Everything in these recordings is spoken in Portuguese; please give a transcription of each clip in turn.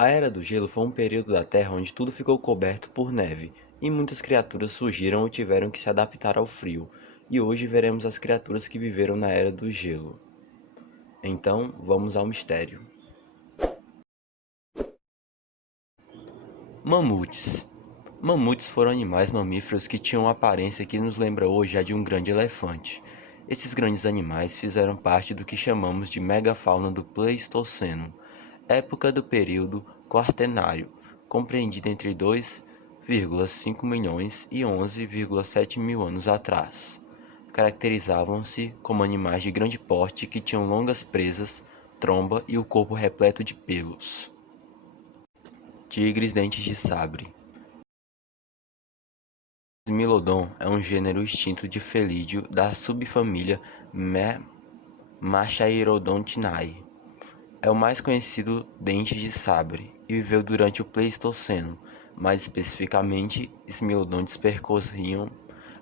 A Era do Gelo foi um período da Terra onde tudo ficou coberto por neve, e muitas criaturas surgiram ou tiveram que se adaptar ao frio, e hoje veremos as criaturas que viveram na Era do Gelo. Então, vamos ao mistério. Mamutes. Mamutes foram animais mamíferos que tinham uma aparência que nos lembra hoje a de um grande elefante. Esses grandes animais fizeram parte do que chamamos de megafauna do Pleistoceno, época do período Quaternário, compreendida entre 2,5 milhões e 11,7 mil anos atrás. Caracterizavam-se como animais de grande porte que tinham longas presas, tromba e o corpo repleto de pelos. Tigres dentes de sabre. Smilodon é um gênero extinto de felídeo da subfamília Machairodontinae. É o mais conhecido dente de sabre e viveu durante o Pleistoceno. Mais especificamente, Smilodontes percorriam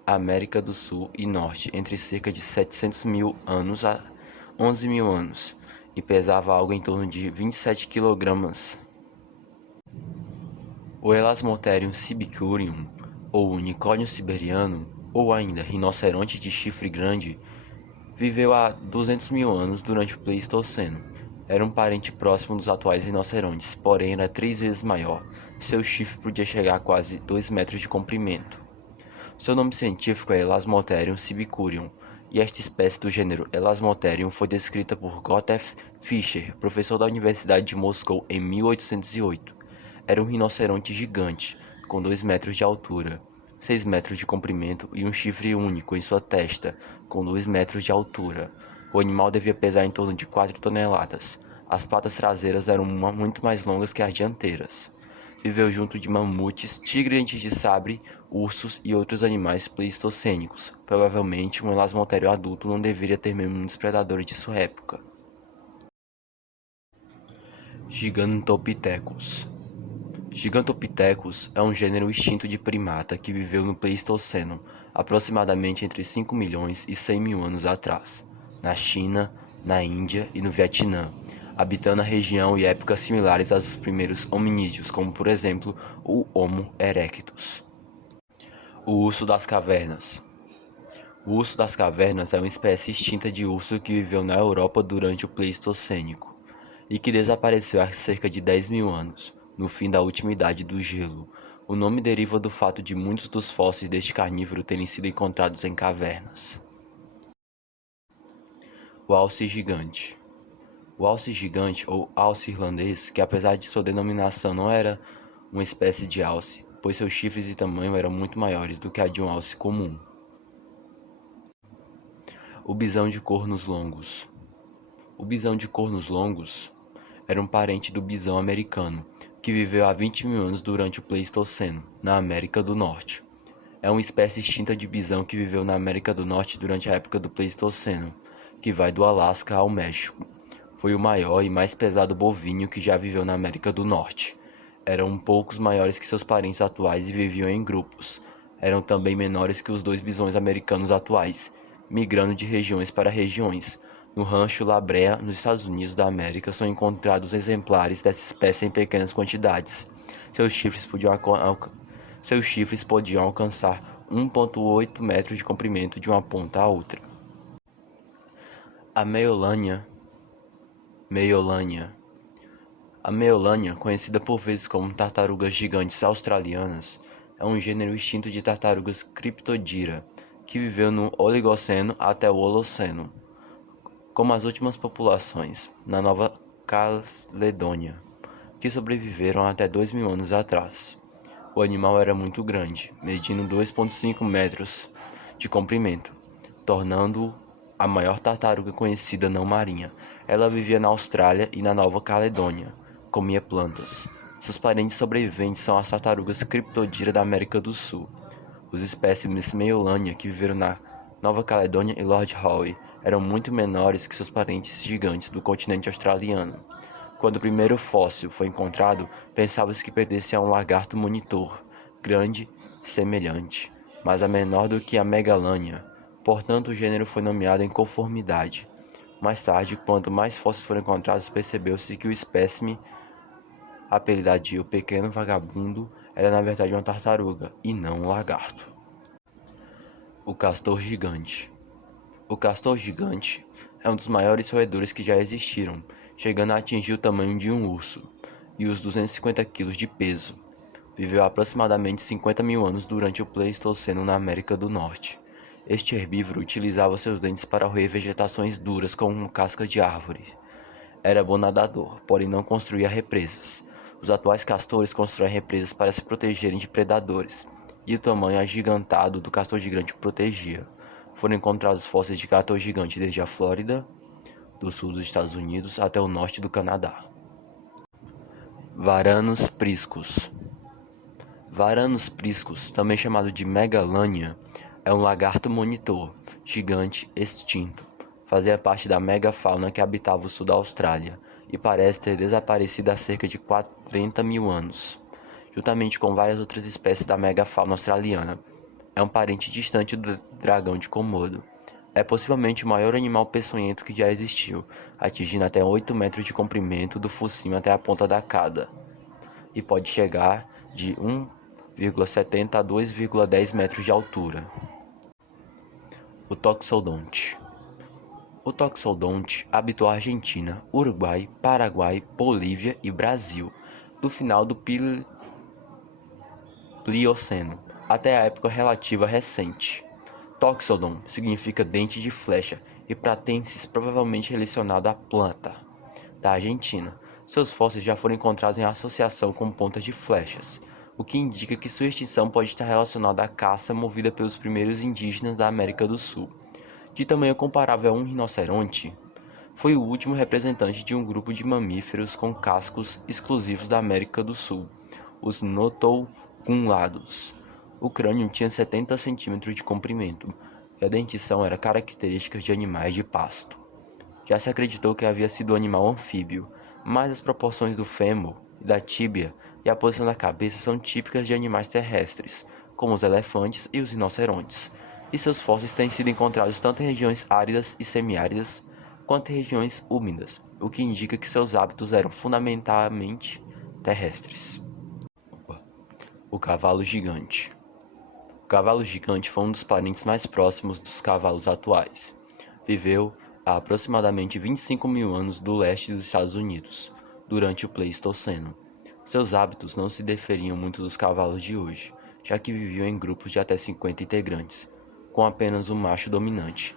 a América do Sul e Norte entre cerca de 700 mil anos a 11 mil anos e pesava algo em torno de 27 kg. O Elasmotherium sibicurium, ou unicórnio siberiano, ou ainda rinoceronte de chifre grande, viveu há 200 mil anos durante o Pleistoceno. Era um parente próximo dos atuais rinocerontes, porém era 3 vezes maior. Seu chifre podia chegar a quase 2 metros de comprimento. Seu nome científico é Elasmotherium sibicurium, e esta espécie do gênero Elasmotherium foi descrita por Gottfried Fischer, professor da Universidade de Moscou, em 1808. Era um rinoceronte gigante, com 2 metros de altura, 6 metros de comprimento e um chifre único em sua testa, com 2 metros de altura. O animal devia pesar em torno de 4 toneladas. As patas traseiras eram muito mais longas que as dianteiras. Viveu junto de mamutes, tigre-dentes de sabre, ursos e outros animais pleistocênicos. Provavelmente um elasmotério adulto não deveria ter muitos predadores de sua época. Gigantopithecus. Gigantopithecus é um gênero extinto de primata que viveu no Pleistoceno, aproximadamente entre 5 milhões e 100 mil anos atrás, na China, na Índia e no Vietnã, habitando a região e épocas similares às dos primeiros hominídeos, como por exemplo o Homo erectus. O urso das cavernas. O urso das cavernas é uma espécie extinta de urso que viveu na Europa durante o Pleistocênico e que desapareceu há cerca de 10 mil anos, no fim da última idade do gelo. O nome deriva do fato de muitos dos fósseis deste carnívoro terem sido encontrados em cavernas. O alce gigante. O alce gigante, ou alce irlandês, que apesar de sua denominação não era uma espécie de alce, pois seus chifres e tamanho eram muito maiores do que a de um alce comum. O bisão de cornos longos. O bisão de cornos longos era um parente do bisão americano, que viveu há 20 mil anos durante o Pleistoceno, na América do Norte. É uma espécie extinta de bisão que viveu na América do Norte durante a época do Pleistoceno, que vai do Alasca ao México. Foi o maior e mais pesado bovino que já viveu na América do Norte. Eram um poucos maiores que seus parentes atuais e viviam em grupos. Eram também menores que os 2 bisões americanos atuais, migrando de regiões para regiões. No rancho La Brea, nos Estados Unidos da América, são encontrados exemplares dessa espécie em pequenas quantidades. Seus chifres podiam alcançar 1,8 metros de comprimento de uma ponta a outra. A Meolania. A Meolania, conhecida por vezes como tartarugas gigantes australianas, é um gênero extinto de tartarugas Cryptodira, que viveu no Oligoceno até o Holoceno, como as últimas populações, na Nova Caledônia, que sobreviveram até 2 mil anos atrás. O animal era muito grande, medindo 2,5 metros de comprimento, tornando-o a maior tartaruga conhecida não marinha. Ela vivia na Austrália e na Nova Caledônia, comia plantas. Seus parentes sobreviventes são as tartarugas Cryptodira da América do Sul. Os espécimes Meolania que viveram na Nova Caledônia e Lord Howe eram muito menores que seus parentes gigantes do continente australiano. Quando o primeiro fóssil foi encontrado, pensava-se que pertencia a um lagarto monitor, grande, semelhante, mas a menor do que a Megalania. Portanto, o gênero foi nomeado em conformidade. Mais tarde, quanto mais fósseis foram encontrados, percebeu-se que o espécime apelidado de o Pequeno Vagabundo, era na verdade uma tartaruga e não um lagarto. O castor gigante. O castor gigante é um dos maiores roedores que já existiram, chegando a atingir o tamanho de um urso e os 250 kg de peso. Viveu aproximadamente 50 mil anos durante o Pleistoceno na América do Norte. Este herbívoro utilizava seus dentes para roer vegetações duras como casca de árvore. Era bom nadador, porém não construía represas. Os atuais castores constroem represas para se protegerem de predadores, e o tamanho agigantado do castor gigante o protegia. Foram encontrados fósseis de castor gigante desde a Flórida, do sul dos Estados Unidos, até o norte do Canadá. Varanus priscus. Varanus priscus, também chamado de Megalania, é um lagarto monitor, gigante extinto. Fazia parte da megafauna que habitava o sul da Austrália e parece ter desaparecido há cerca de 40 mil anos, juntamente com várias outras espécies da megafauna australiana. É um parente distante do dragão de Komodo. É possivelmente o maior animal peçonhento que já existiu, atingindo até 8 metros de comprimento do focinho até a ponta da cauda, e pode chegar de 1,70 a 2,10 metros de altura. O Toxodonte. O Toxodonte habitou a Argentina, Uruguai, Paraguai, Bolívia e Brasil, do final do Plioceno até a época relativa recente. Toxodon significa dente de flecha e pratensis provavelmente relacionado à planta. Da Argentina, seus fósseis já foram encontrados em associação com pontas de flechas, o que indica que sua extinção pode estar relacionada à caça movida pelos primeiros indígenas da América do Sul. De tamanho comparável a um rinoceronte, foi o último representante de um grupo de mamíferos com cascos exclusivos da América do Sul, os notoungulados. O crânio tinha 70 centímetros de comprimento, e a dentição era característica de animais de pasto. Já se acreditou que havia sido um animal anfíbio, mas as proporções do fêmur e da tíbia e a posição da cabeça são típicas de animais terrestres, como os elefantes e os rinocerontes, e seus fósseis têm sido encontrados tanto em regiões áridas e semiáridas, quanto em regiões úmidas, o que indica que seus hábitos eram fundamentalmente terrestres. O cavalo gigante. O cavalo gigante foi um dos parentes mais próximos dos cavalos atuais. Viveu há aproximadamente 25 mil anos do leste dos Estados Unidos, durante o Pleistoceno. Seus hábitos não se diferiam muito dos cavalos de hoje, já que viviam em grupos de até 50 integrantes, com apenas um macho dominante.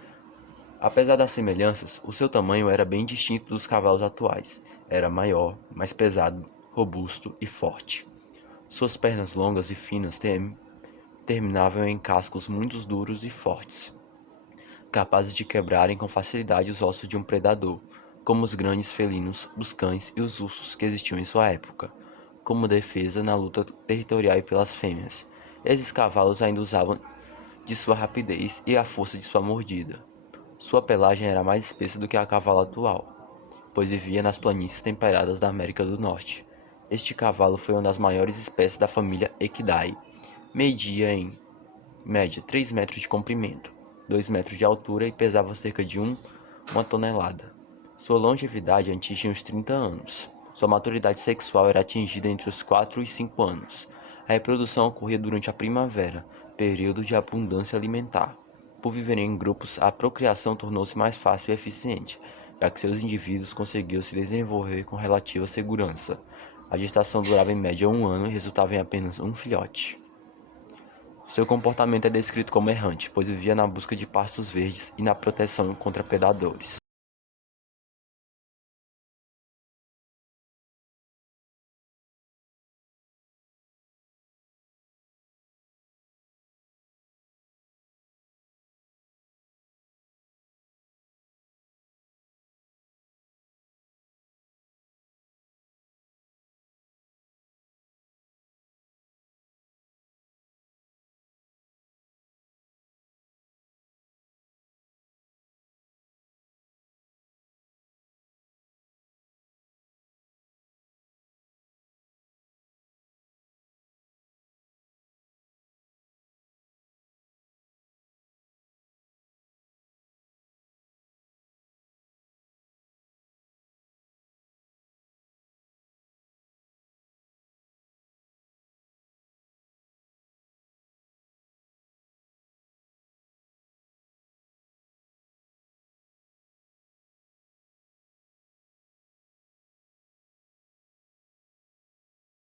Apesar das semelhanças, o seu tamanho era bem distinto dos cavalos atuais. Era maior, mais pesado, robusto e forte. Suas pernas longas e finas terminavam em cascos muito duros e fortes, capazes de quebrarem com facilidade os ossos de um predador, como os grandes felinos, os cães e os ursos que existiam em sua época, como defesa na luta territorial pelas fêmeas. Esses cavalos ainda usavam de sua rapidez e a força de sua mordida. Sua pelagem era mais espessa do que a cavalo atual, pois vivia nas planícies temperadas da América do Norte. Este cavalo foi uma das maiores espécies da família Equidae. Media em média 3 metros de comprimento, 2 metros de altura e pesava cerca de 1 tonelada. Sua longevidade atingia uns 30 anos. Sua maturidade sexual era atingida entre os 4 e 5 anos. A reprodução ocorria durante a primavera, período de abundância alimentar. Por viverem em grupos, a procriação tornou-se mais fácil e eficiente, já que seus indivíduos conseguiam se desenvolver com relativa segurança. A gestação durava em média 1 ano e resultava em apenas um filhote. Seu comportamento é descrito como errante, pois vivia na busca de pastos verdes e na proteção contra predadores.